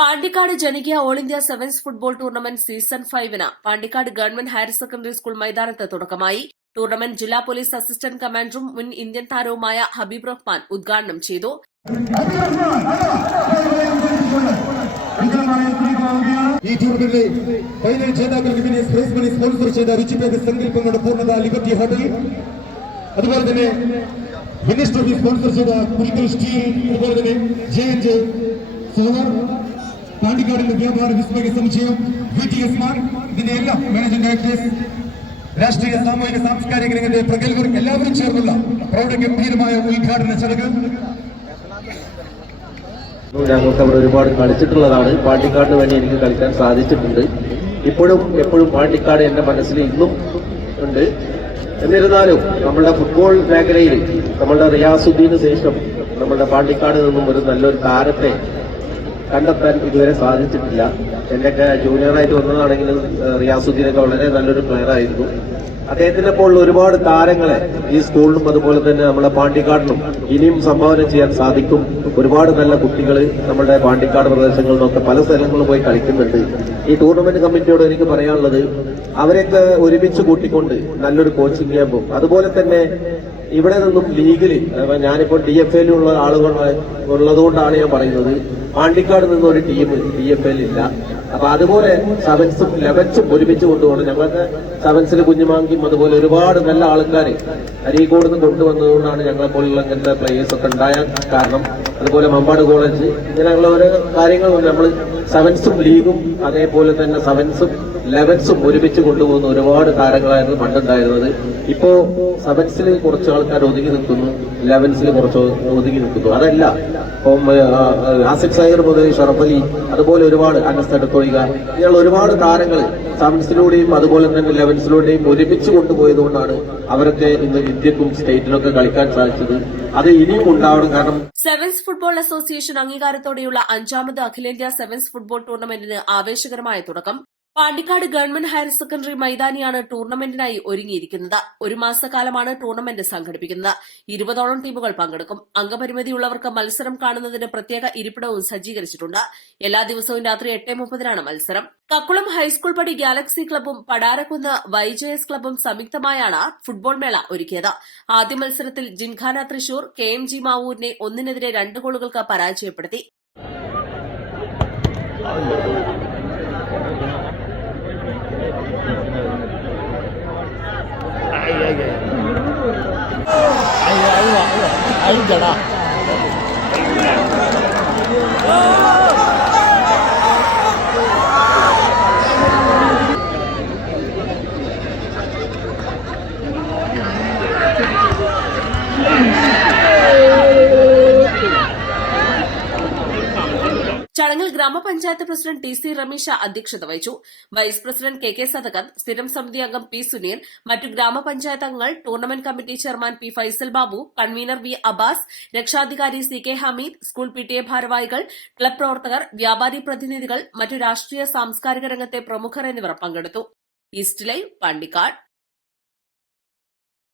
പാണ്ടിക്കാട് ജനകീയ all India sevens football tournament season 5 Pandikkad government higher secondary school മൈതാനത്ത് തുടക്കമായി. Tournament ജില്ലാ പോലീസ് അസിസ്റ്റന്റ് കമാൻഡറും മുൻ ഇന്ത്യൻ താരവുമായ ഹബീബ് റഹ്മാൻ ഉദ്ഘാടനം ചെയ്തു. ഈ ടൂർണമെന്റിലെ ഫൈനൽ ജേതാക്കൾക്ക് പിന്നെ പ്രൈസ് മണി സ്പോൺസർ ചെയ്ത രുചിഭേദ സങ്കല്പങ്ങളുടെ പൂർണ്ണത ലിബർട്ടി ഹോട്ടൽ, അതുപോലെ തന്നെ വിനേഷ് ട്രോഫി സ്പോൺസർ ചെയ്ത കുരിക്കൽ സ്റ്റീൽ, അതുപോലെ തന്നെ JNJ സോളർ, പാണ്ടിക്കാടിന്റെ വ്യാപാര വിസ്മയ സമുച്ചയം, VTS മാർക്ക്, ഇതിന്റെ എല്ലാ മാനേജിംഗ് ഡയറക്ടേഴ്സ്, രാഷ്ട്രീയ സാമൂഹിക സാംസ്കാരിക രംഗത്തെ പ്രഗത്ഭർ എല്ലാവരും ചേർന്നുള്ള പ്രൗഢഗംഭീരമായ ഉദ്ഘാടന ചടങ്ങ്. ഞങ്ങൾക്ക് അവിടെ ഒരുപാട് കളിച്ചിട്ടുള്ളതാണ്. പാണ്ടിക്കാടിന് വേണ്ടി എനിക്ക് കളിക്കാൻ സാധിച്ചിട്ടുണ്ട്. ഇപ്പോഴും എപ്പോഴും പാണ്ടിക്കാട് എന്റെ മനസ്സിൽ ഇന്നും ഉണ്ട്. എന്നിരുന്നാലും നമ്മളുടെ ഫുട്ബോൾ മേഖലയിൽ നമ്മളുടെ റിയാസുദ്ദീന് ശേഷം നമ്മളുടെ പാണ്ടിക്കാട് നിന്നും ഒരു നല്ലൊരു താരത്തെ കണ്ടെത്താൻ ഇതുവരെ സാധിച്ചിട്ടില്ല. എന്റെയൊക്കെ ജൂനിയറായിട്ട് വന്നതാണെങ്കിലും റിയാസുദ്ദീനൊക്കെ വളരെ നല്ലൊരു പ്ലെയർ ആയിരുന്നു. അദ്ദേഹത്തിന്റെ പോലുള്ള ഒരുപാട് താരങ്ങളെ ഈ സ്കൂളിനും അതുപോലെ തന്നെ നമ്മുടെ പാണ്ടിക്കാടിനും ഇനിയും സംഭാവന ചെയ്യാൻ സാധിക്കും. ഒരുപാട് നല്ല കുട്ടികൾ നമ്മുടെ പാണ്ടിക്കാട് പ്രദേശങ്ങളിൽ നിന്നൊക്കെ പല സ്ഥലങ്ങളിൽ പോയി കളിക്കുന്നുണ്ട്. ഈ ടൂർണമെന്റ് കമ്മിറ്റിയോട് എനിക്ക് പറയാനുള്ളത്, അവരെയൊക്കെ ഒരുമിച്ച് കൂട്ടിക്കൊണ്ട് നല്ലൊരു കോച്ചിങ് ക്യാമ്പും അതുപോലെ തന്നെ ഇവിടെ നിന്നും ലീഗിൽ ഞാനിപ്പോൾ DFAയിലുള്ള ആളുകൾ ഉള്ളതുകൊണ്ടാണ് ഞാൻ പറയുന്നത്, പാണ്ടിക്കാട് നിന്നൊരു ടീം DFAയിൽ ഇല്ല. അപ്പൊ അതുപോലെ സെവൻസും 11സും ഒരുമിച്ച് കൊണ്ടുപോകണം. ഞങ്ങൾക്ക് സെവൻസിൽ കുഞ്ഞുമാങ്കിയും അതുപോലെ ഒരുപാട് നല്ല ആൾക്കാർ അരീക്കോട് നിന്ന് കൊണ്ടുവന്നതുകൊണ്ടാണ് ഞങ്ങളെപ്പോലുള്ള ഇങ്ങനത്തെ പ്ലേയേഴ്സ് ഒക്കെ ഉണ്ടായ കാരണം. അതുപോലെ മമ്പാട് കോളേജ്, ഇങ്ങനെയുള്ള ഓരോ കാര്യങ്ങളും നമ്മൾ സെവൻസും ലീഗും അതേപോലെ തന്നെ സെവൻസും 11സും ഒരുമിച്ച് കൊണ്ടുപോകുന്ന ഒരുപാട് താരങ്ങളായിരുന്നു പണ്ടുണ്ടായിരുന്നത്. ഇപ്പോ സെവൻസിൽ കുറച്ച് ആൾക്കാർ ഒതുങ്ങി നിൽക്കുന്നു, 11സിൽ കുറച്ച് ഒതുങ്ങി നിൽക്കുന്നു. അതല്ല, ഇപ്പം ആസിഫ് സാഹിർ മുതൽ ഷറഫലി അതുപോലെ ഒരുപാട് അനസ്തടുത്തോയിക ഇങ്ങനെയുള്ള ഒരുപാട് താരങ്ങൾ സെവൻസിലൂടെയും അതുപോലെ തന്നെ 11സിലൂടെയും ഒരുമിച്ച് കൊണ്ടുപോയതുകൊണ്ടാണ് അവരൊക്കെ ഇന്ന് ഇന്ത്യക്കും സ്റ്റേറ്റിനൊക്കെ കളിക്കാൻ സാധിച്ചത്. അത് ഇനിയും ഉണ്ടാവണം. കാരണം സെവൻസ് ഫുട്ബോൾ അസോസിയേഷൻ അംഗീകാരത്തോടെയുള്ള 5ാമത് അഖിലേന്ത്യാ സെവൻസ് ഫുട്ബോൾ ടൂർണമെന്റിന് ആവേശകരമായ തുടക്കം. പാണ്ടിക്കാട് ഗവൺമെന്റ് ഹയർ സെക്കൻഡറി മൈതാനിയാണ് ടൂർണമെന്റിനായി ഒരുങ്ങിയിരിക്കുന്നത്. ഒരു മാസക്കാലമാണ് ടൂർണമെന്റ് സംഘടിപ്പിക്കുന്നത്. 20ഓളം ടീമുകൾ പങ്കെടുക്കും. അംഗപരിമിതിയുള്ളവർക്ക് മത്സരം കാണുന്നതിന് പ്രത്യേക ഇരിപ്പിടവും സജ്ജീകരിച്ചിട്ടുണ്ട്. എല്ലാ ദിവസവും രാത്രി 8:30 മത്സരം. കക്കുളം ഹൈസ്കൂൾ പടി ഗാലക്സി ക്ലബ്ബും പടാരക്കുന്ന് YJS ക്ലബ്ബും സംയുക്തമായാണ് ഫുട്ബോൾ മേള ഒരുക്കിയത്. ആദ്യ മത്സരത്തിൽ ജിംഖാന തൃശൂർ KMG മാവൂരിനെ 1-2 ഗോളുകൾക്ക് പരാജയപ്പെടുത്തി. ചടങ്ങിൽ ഗ്രാമപഞ്ചായത്ത് പ്രസിഡന്റ് TC റമീഷ അധ്യക്ഷത വഹിച്ചു. വൈസ് പ്രസിഡന്റ് KK സദകർ, സ്ഥിരം സമിതി അംഗം P സുനീർ, മറ്റു ഗ്രാമപഞ്ചായത്ത് അംഗങ്ങൾ, tournament committee chairman P Faisal Babu, convener V Abbas, രക്ഷാധികാരി CK ഹമീദ്, സ്കൂൾ PTA ഭാരവാഹികൾ, ക്ലബ് പ്രവർത്തകർ, വ്യാപാരി പ്രതിനിധികൾ, മറ്റു രാഷ്ട്രീയ സാംസ്കാരിക രംഗത്തെ പ്രമുഖർ എന്നിവർ പങ്കെടുത്തു. East live, Pandikkad.